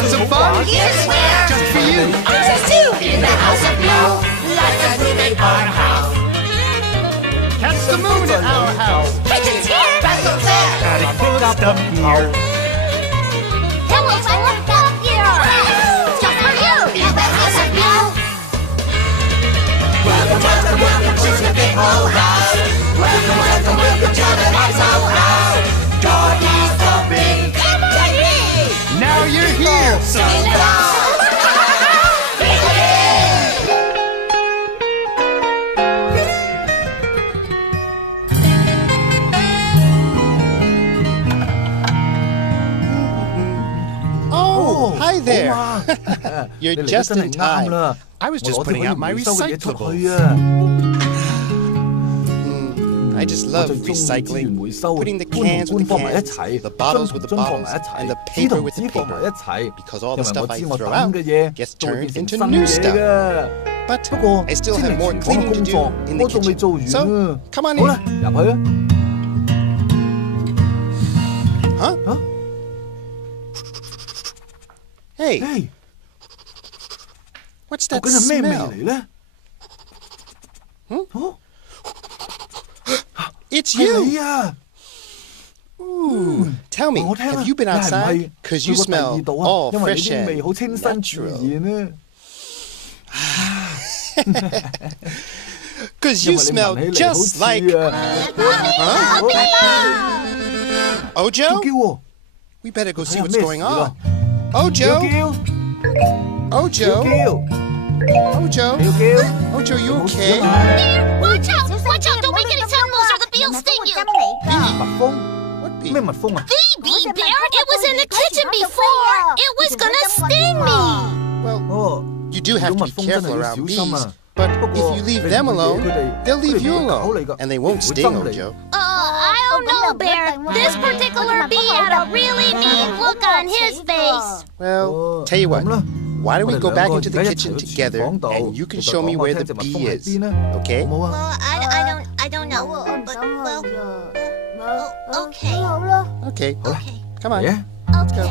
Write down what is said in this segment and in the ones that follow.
Want some fun? Here's where. Just for you. Ours too. In the house of blue. Like a moving farmhouse. Catch the moon at our house. Pigeons here. Rattles there. Gotta put stuff here. Pillows up here. Just for you. In the house of blue. Welcome, welcome, welcome to the big old house. Welcome, welcome, welcome to the nice old house. Door is open. Come on in. Now you're here. So Oh, hi there. You're 你嚟得 just 真 in 係啱 time. 啦！ I was 我 just 攞啲可 putting 以 out my 回收嘅嘢出 recyclables. 去啊！ I just 我 love 最中意資源 recycling. 回收， Putting the 罐 cans 同 with 罐 the 放埋一 cans, 齊， the bottles 樽 with 同 the 樽放埋 bottles, 一齊， and the 紙 paper 同 with the 紙放埋一 paper. 齊。 Because all 因 the 為我 stuff I 知我 throw 抌 out 嘅嘢 gets 都會 turned 變 into 成 new 新嘢 stuff. 嘅。 But 不過 I still 清 have 理 more 廚房嘅 cleaning to 工 do 作 in the 我仲未做 kitchen. 完 So 啊！ come on 好啦， in. 入去啊！ Huh? 嚇 Hey, 誒， what's 究 that 竟係咩味 smell? 嚟咧？ Hmm? 哦， It's 係 you. 你啊！ Ooh, tell me, 我聽啊， have you been 你係唔 outside? 係 Cause 去 you 過第 smell 二度啊？ all 因為你 fresh 啲味 and 好清新自 natural. 然啊！ Cause 因 you 為你 smell 聞起嚟好 just 似 like 啊！ Ojo. 叫喎， We better go see 睇下 what's 咩 going 事啦 on. 叫 Ojo, 叫 Ojo, 叫 Ojo, 叫 Ojo, you 冇事 okay? 啊嘛？ Watch out! Watch out! Don't make any sounds or the bees sting you. 蜜蜂 What 咩 bee? 蜜蜂啊？ Bee bear, it was in the kitchen before. It was gonna sting me. Well, 哦， you do have 如 to 果 be 蜜蜂真係 careful 要 around 小心 bees. 啊！ But 不 if 過 you 你 leave 唔 them 理 alone, 佢哋， they'll 佢 leave 哋 you 唔會搞 alone, 你㗎， and they won't 唔會 sting, 針你。 Ojo. I don't know, Bear. This particular bee had a really mean look on his face. Well, tell you what, 咁啦， why don't we 我哋 go 兩 back 個 into 而 the 家一齊 kitchen 去廚 together, 房度， and you can 你就 show me 講我 where 聽 the 隻蜜蜂 bee 喺 is, 邊啦， okay? 好冇啊？ I don't know. But, well, okay. Okay, Okay. come on. 嚟啊！ Okay.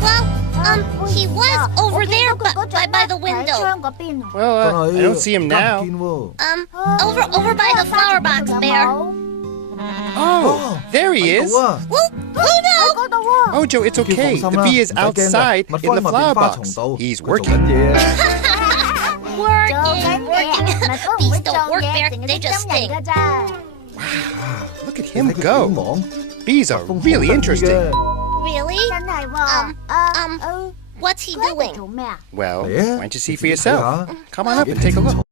Well, he was over there by the window. Well, I don't see him 但 now. 唔見喎。 Over by the flower box, Bear. Oh, there he 喺 is. 度啊！ Who knows? Ojo, it's 叫 okay. 放 The 心啦， bee is 唔使驚㗎 outside 蜜 in 蜂 the 喺 flower 花叢 box. 度， He's 佢做 working. 緊嘢啊！ Working. Bees don't work, Bear. They just sting. Look at 你 him 睇佢幾 go. 忙， Bees are 蜂 really 好得意 interesting. 嘅 Really? What's he doing? Well, Yeah. why don't you see for 你自己睇 yourself? 下， Come on up 自己 and take a 睇清 look.